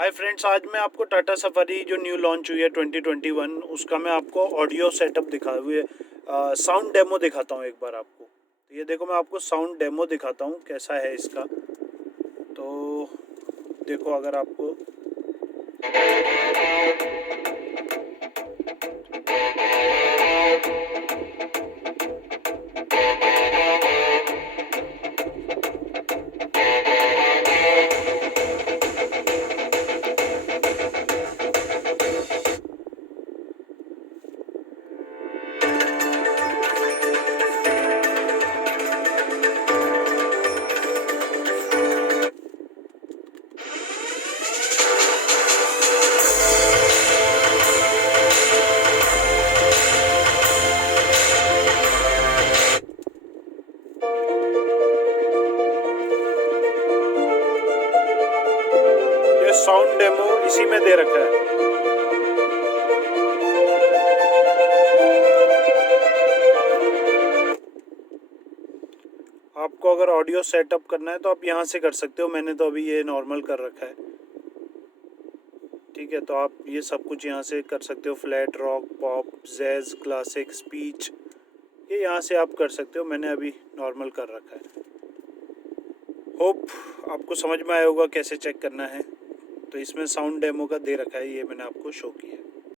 Hi friends, आज मैं आपको टाटा सफारी जो न्यू लॉन्च हुई है 2021 उसका मैं आपको ऑडियो सेटअप दिखा हुए साउंड डेमो दिखाता हूँ एक बार आपको। तो ये देखो, मैं आपको साउंड डेमो दिखाता हूँ कैसा है इसका। तो देखो, अगर आपको ये साउंड डेमो इसी में दे रखा है। आपको अगर ऑडियो सेटअप करना है तो आप यहाँ से कर सकते हो। मैंने तो अभी ये नॉर्मल कर रखा है, ठीक है। तो आप ये सब कुछ यहाँ से कर सकते हो। Flat, rock, pop, jazz, classic, speech, ये यहाँ से आप कर सकते हो। मैंने अभी नॉर्मल कर रखा है। होप आपको समझ में आया होगा कैसे चेक करना है। तो इसमें साउंड डेमो का दे रखा है, ये मैंने आपको शो किया है।